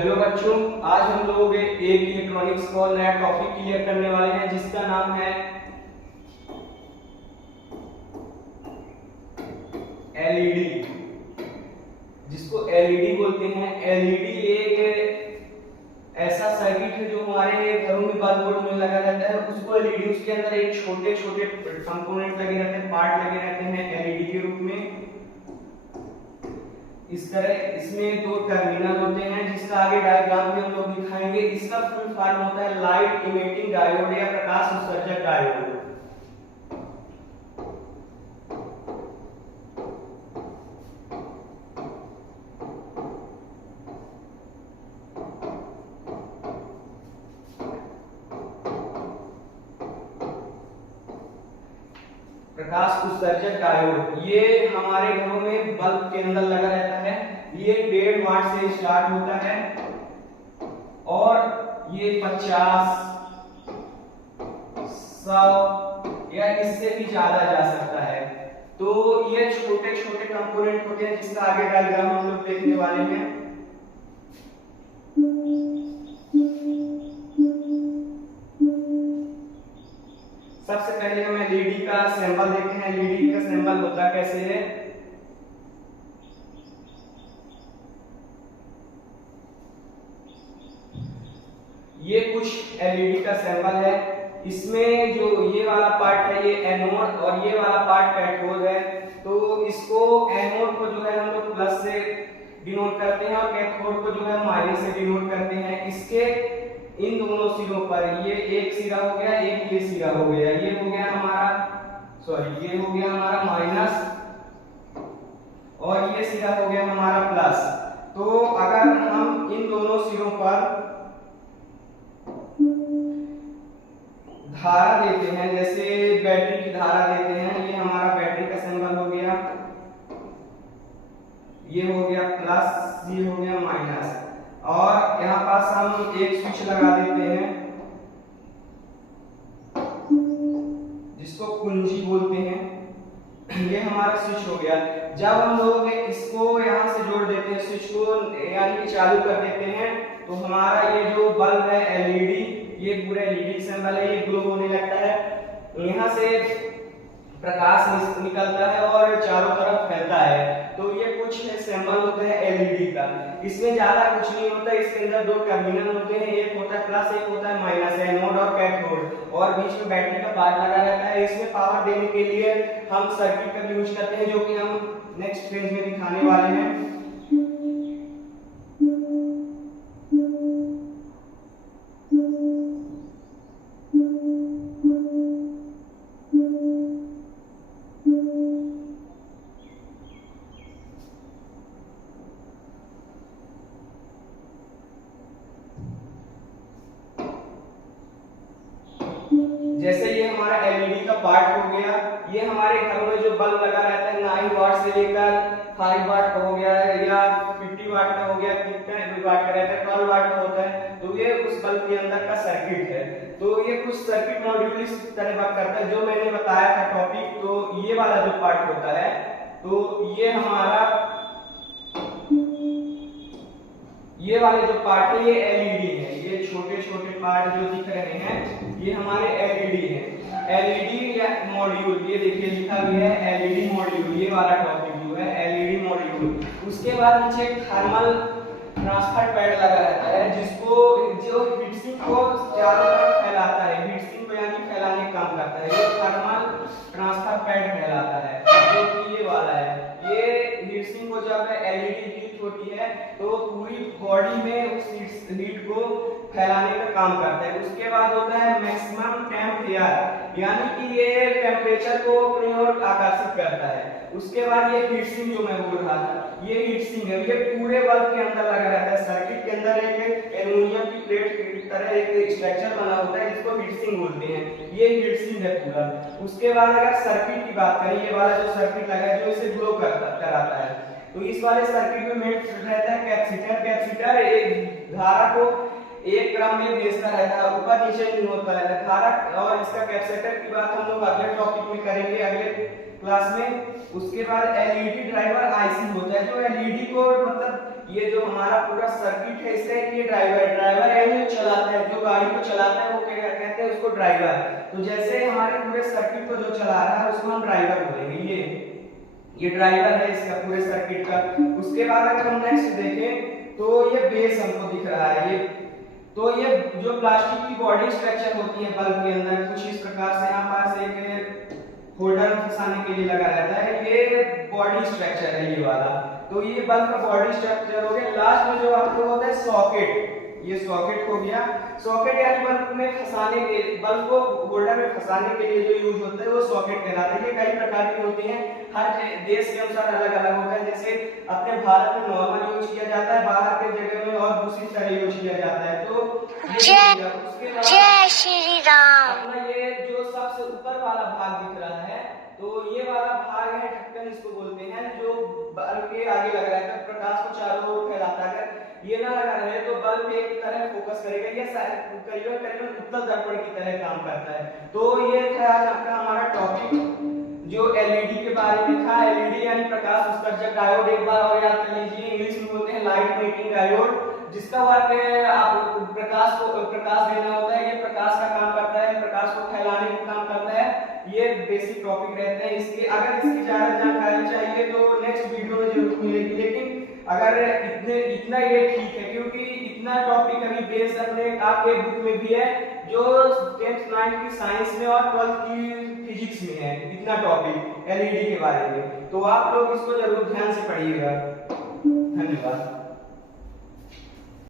Hello बच्चों, आज हम लोग एक इलेक्ट्रॉनिक्स का नया टॉपिक क्लियर करने वाले हैं जिसका नाम है एलईडी, जिसको एलईडी बोलते हैं। एलईडी एक ऐसा सर्किट है जो हमारे घरों में बल्ब बोर्ड में लगा रहता है। उसको एलईडी, उसके अंदर एक छोटे छोटे कंपोनेंट लगे रहते हैं, पार्ट लगे रहते हैं एलईडी के रूप में। इस तरह इसमें दो टर्मिनल होते हैं जिसका आगे डायग्राम में हम लोग दिखाएंगे। इसका फुल फॉर्म होता है लाइट इमिटिंग डायोड या प्रकाश उत्सर्जक डायोड। प्रकाश उत्सर्जक डायोड ये हमारे घरों में बल्ब के अंदर लगा रहता है। ये 1.5 वाट से स्टार्ट होता है और ये 50, 100 या इससे भी ज्यादा जा सकता है। तो ये छोटे छोटे कंपोनेंट होते हैं जिसका आगे डायग्राम हम लोग देखने वाले हैं। सबसे पहले हम एलईडी का सिंबल देखते हैं। एलईडी का सिंबल होता कैसे है। ये कुछ एलईडी का सिंबल है। इसमें जो ये वाला पार्ट है ये एनोड और ये वाला पार्ट कैथोड है। तो इसको एनोड को जो है हम लोग प्लस से डिनोट करते हैं और कैथोड को जो है माइनस से डिनोट करते हैं। इसके इन दोनों सिरों पर ये एक सिरा हो गया, एक ये सिरा हो गया। ये हो गया हमारा ये हो गया हमारा माइनस और ये सिरा हो गया हमारा प्लस। तो अगर हम इन दोनों सिरों पर धारा देते हैं, जैसे बैटरी की धारा देते हैं, ये हमारा बैटरी का सिंबल हो गया, ये हो गया प्लस, ये हो गया माइनस। और यहाँ पास हम एक स्विच लगा देते हैं जिसको कुंजी बोलते हैं। ये हमारा स्विच हो गया। जब हम लोग इसको यहाँ से जोड़ देते हैं, स्विच को यानी कि चालू कर देते हैं, तो हमारा ये जो बल्ब है एलईडी, ये पूरा एलईडी सिंबल है, ये ग्लो होने लगता है। यहाँ से प्रकाश निकलता है और चारों तरफ फैलता है। तो ये कुछ सिंबल होते हैं एलईडी का। इसमें ज्यादा कुछ नहीं होता। इसके अंदर दो टर्मिनल होते हैं, एक होता है प्लस, एक होता है माइनस, एनोड और कैथोड, और बीच में बैटरी का पार्ट लगा रहता है। इसमें पावर देने के लिए हम सर्किट का यूज करते हैं, जो कि हम नेक्स्ट पेज में दिखाने वाले हैं। जैसे ये हमारा एलईडी का पार्ट हो गया। ये हमारे घर में जो बल्ब लगा रहता है 9 वाट से लेकर 5 वाट का हो गया है, या 50 वाट का हो गया, कितना वाट का रहता है, 12 वाट का होता है। तो ये उस बल्ब के अंदर का सर्किट है। तो ये कुछ सर्किट मॉड्यूल इस तरह वर्क करता है जो मैंने बताया था टॉपिक। तो ये वाला जो पार्ट होता है, तो ये हमारा ये वाले जो पार्ट है ये एलईडी है। ये छोटे छोटे पार्ट जो दिख रहे हैं ये हमारे एलईडी है। एलईडी या मॉड्यूल, ये देखिए लिखा गया है एलईडी मॉड्यूल। ये वाला टॉपिक जो है एलईडी मॉड्यूल। उसके बाद नीचे थर्मल ट्रांसफर पैड लगा रहता है, जिसको जो हीटसिंक को चारों तरफ फैलाता है, हीटसिंक को यानी फैलाने का काम करता है। ये थर्मल ट्रांसफर पैड कहलाता है, जो कि ये वाला है। ये हीटसिंक को जब एलईडी हीट होती है तो पूरी बॉडी में उस हीट को फैलाने का काम करता है। उसके बाद होता है मैक्सिमम टेम्प एयर, यानी कि ये टेम्परेचर को अपनी ओर आकर्षित करता है। उसके बाद ये हीट सिंक जो मैं बोल रहा था, ये हीट सिंक है। ये पूरे बल्ब के अंदर लगा रहता है। सर्किट के अंदर एक एल्युमिनियम की प्लेट की तरह एक स्ट्रक्चर बना होता है जिसको हीट सिंक बोलते हैं। ये हीट सिंक है पूरा। उसके बाद अगर सर्किट की बात करें, ये वाला जो सर्किट लगा है जो इसे ग्लो कराता है, तो इस वाले सर्किट में मेन रहता है कैपेसिटर। कैपेसिटर एक धारा को एक क्रम में भेजता रहता है, ऊपर नीचे नहीं होता है धारा। और इसका कैपेसिटर की बात हम लोग अगले टॉपिक में करेंगे, अगले क्लास में। उसके बाद एलईडी ड्राइवर आईसी होता है, जो एलईडी को मतलब ये जो हमारा पूरा सर्किट है इसका ये ड्राइवर यानी जो चलाता है, जो गाड़ी को चलाता है वो क्या कहते हैं उसको ड्राइवर। तो जैसे हमारे पूरे सर्किट को जो चला रहा है उसको हम ड्राइवर बोलेंगे। ये ड्राइवर है इसका पूरे सर्किट का। उसके बाद अगर हम नेक्स्ट देखें तो ये बेस हमको दिख रहा है। ये जो प्लास्टिक की बॉडी स्ट्रक्चर होती है बल्ब के अंदर कुछ इस प्रकार से यहाँ पास एक होल्डर फंसाने के लिए लगा रहता है, ये बॉडी स्ट्रक्चर है ये वाला। तो ये बल्ब का बॉडी स्ट्रक्चर हो गया। लास्ट में जो आपको होता है सॉकेट, ये सॉकेट हो गया। सॉकेट यानी बल्ब में फंसाने के, बल्ब को होल्डर में फंसाने के लिए जो यूज होता है वो सॉकेट कहलाता है। ये कई प्रकार के होते हैं, हर देश के अनुसार अलग अलग होता है। जैसे अपने भारत में नॉर्मल यूज किया जाता है, बाहर के जगह में और दूसरी तरह यूज किया जाता है। तो जय श्री राम। अपना ये जो सबसे ऊपर वाला भाग दिख रहा है तो ये वाला भाग है ढक्कन इसको बोलते हैं, जो बल्ब के आगे लगा रहता है, प्रकाश को चारों ओर फैलाता है। अगर ये ना लगा रहे तो बल्ब एक तरह फोकस करेगा, ये करीबन उत्तल दर्पण की तरह काम करता है। तो ये था आज आपका हमारा टॉपिक जो एलईडी के बारे में था। एलईडी यानी प्रकाश उत्सर्जक डायोड, एक बार और याद कर लीजिए, इंग्लिश में बोलते हैं लाइट मेकिंग डायोड, जिसका वर्क आप प्रकाश देना होता है। ये प्रकाश का काम करता है, प्रकाश को फैलाने का काम करता है। ये बेसिक टॉपिक रहते हैं इसके। अगर इसकी ज्यादा जानकारी चाहिए तो नेक्स्ट वीडियो में जरूर मिलेगी, लेकिन अगर इतना ये ठीक है क्योंकि इतना टॉपिक अभी बेस अपने आपके बुक में भी है जो 10th 9th की साइंस में और 12th की फिजिक्स में है, इतना टॉपिक एलईडी के बारे में। तो आप लोग इसको जरूर ध्यान से पढ़िएगा। धन्यवाद।